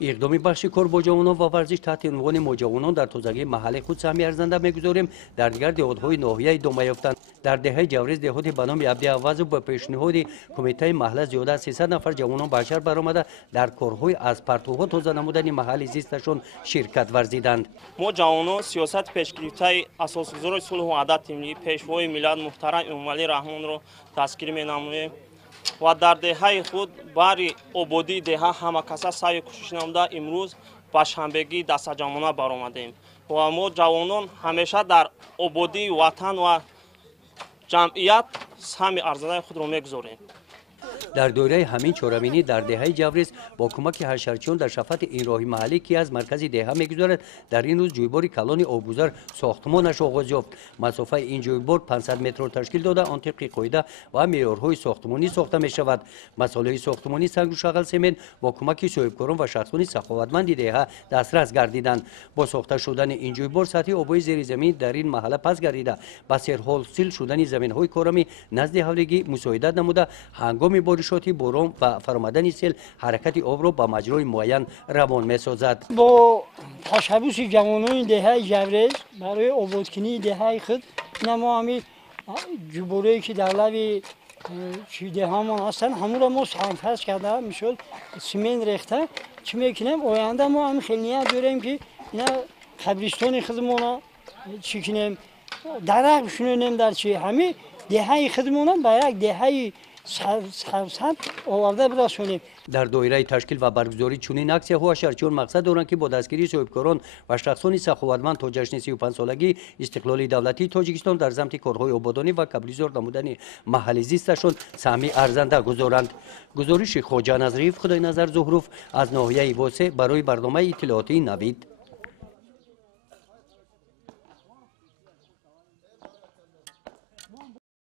اقدامی بخش کار با جوانان و ورزش تحت عنوان ما جوانان در تازگی محل خود سهمی ارزنده میگذاریم در دیگر دهات‌های ناحیه ادامه یافتند. در دهه جوریز دهات به نام عبدی عوض با پیشنهاد کمیته محل زیاده از 300 نفر جوانان به شهر برآمده در کارهای از پرتوها تازه نمودن محل زیستشان شرکت ورزیدند. ما جوانان سیاست پیشگرفته اساسگزار صلح و عدالت ملی پیشوای ملت محترم امام علی رحمان را تذکیر می‌نماییم و در دهه خود باری آبادی دهه همه کسا سعی کوشش نموده امروز به شنبگی دست جمعانه برآمدیم و ما جوانان همیشه در آبادی وطن و جمعیت سهم ارزنده خود را می‌گذاریم. در دوره همین چهارمینی در دهه جوریز با کمک حشرچیان در شفت این راهی محلی که از مرکز دهه می‌گذارد در این روز جویبار کلان آبگذر ساختمانش آغاز یافت. مسافت این جویبار 500 متر تشکیل داده آن طبق قاعده و معیارهای ساختمانی ساخته می‌شود. مسائل ساختمانی سنگ و شغل سمنت با کمک صاحبکاران و شخصان سخاوتمند دهه دسترس گردیدند. با ساخته شدن این جویبار سطح آبی زیر زمین در این محله پس گردیده با سرحاصل شدن زمین‌های کارمی نزد حولگی مساعدت نموده هنگام بارشات باران و فرآمدن سیل حرکت آب را به مجرای معین روان می‌سازد. با تشبث جوانان دهه جوریز برای آبادکنی دهه خود ما همین جویباری که در لب دهه‌مان هستند همون را ما سنگفرش کرده میشد سیمن ریخته چی میکنیم آینده ما هم خیلی نیت داریم که اینا قبرستان خودمون چی کنیم درخت بشونیم در چی همین دهه خودمون به یک دهه سرسد آورده برسونیم. در دایره تشکیل و برگزاری چنین اکسی‌ها حشرچیان مقصد دارند که با دستگیری صاحبکاران و شخصان سخاوتمند تا جشن 35 سالگی استقلال دولتی تاجیکستان در سمت کارهای آبادانی و کبریزار نمودن محل زیستشان سهمی ارزنده گذارند. گزارش خواجه نظریف خدای نظر زهروف از ناحیه واسه برای برنامه اطلاعاتی نوید.